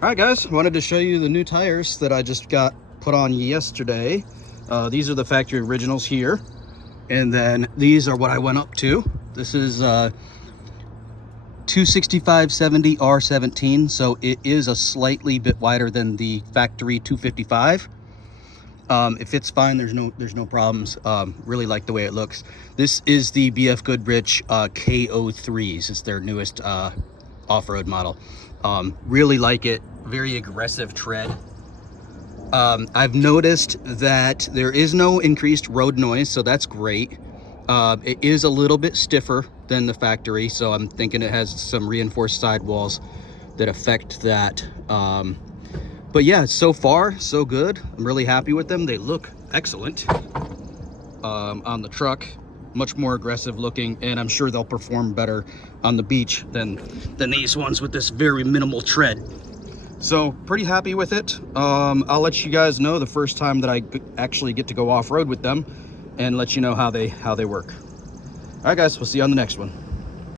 All right, guys, wanted to show you the new tires that I just got put on yesterday. These are the factory originals here, and then these are what I went up to. This is 265/70 R17, so it is a slightly bit wider than the factory 255. It fits fine. There's no problems. Really like the way it looks. This is the BF Goodrich K03’s. It's their newest off-road model. Really like it. Very aggressive tread. I've noticed that there is no increased road noise, so that's great. It is a little bit stiffer than the factory, so I'm thinking it has some reinforced sidewalls that affect that. But yeah, so far so good. I'm really happy with them. They look excellent on the truck, much more aggressive looking, and I'm sure they'll perform better on the beach than these ones with this very minimal tread. So pretty happy with it. I'll let you guys know the first time that I actually get to go off-road with them and let you know how they work. All right, guys, we'll see you on the next one.